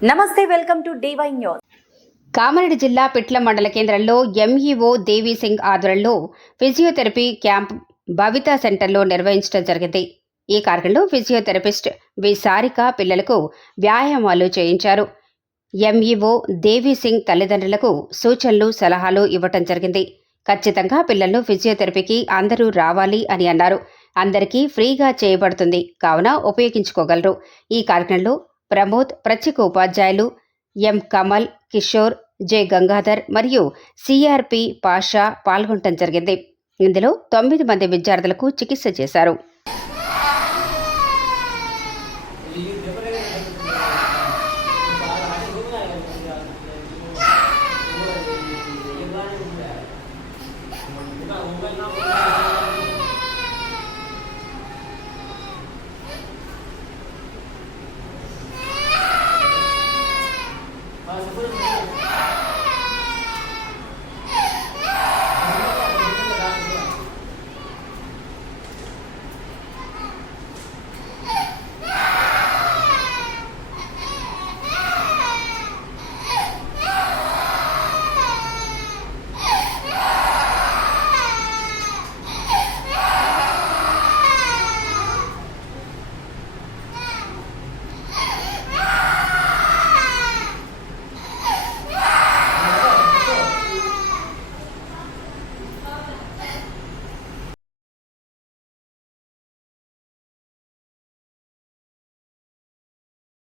నమస్తే, welcome to DY news. Kamareddy జిల్లా పిట్ల మండల కేంద్రంలో ఎంఈఓ దేవి సింగ్ ఆధ్వర్యంలో ఫిజియోథెరపీ క్యాంప్ భవిత సెంటర్లో నిర్వహించడం జరిగింది. ఈ కార్యక్రమంలో ఫిజియోథెరపిస్ట్ వి సారిక పిల్లలకు వ్యాయామాలు చేయించారు. ఎంఈఓ దేవి సింగ్ తల్లిదండ్రులకు సూచనలు సలహాలు ఇవ్వటం జరిగింది. ఖచ్చితంగా పిల్లలను ఫిజియోథెరపీకి అందరూ రావాలి అని అన్నారు. అందరికీ ఫ్రీగా చేయబడుతుంది కావున ఉపయోగించుకోగలరు. ఈ కార్యక్రమంలో ప్రమోద్, ప్రత్యేక ఉపాధ్యాయులు ఎం కమల్, కిషోర్, జె గంగాధర్ మరియు సిఆర్పి పాషా పాల్గొనడం జరిగింది. ఇందులో 9 మంది విద్యార్థులకు చికిత్స చేశారు.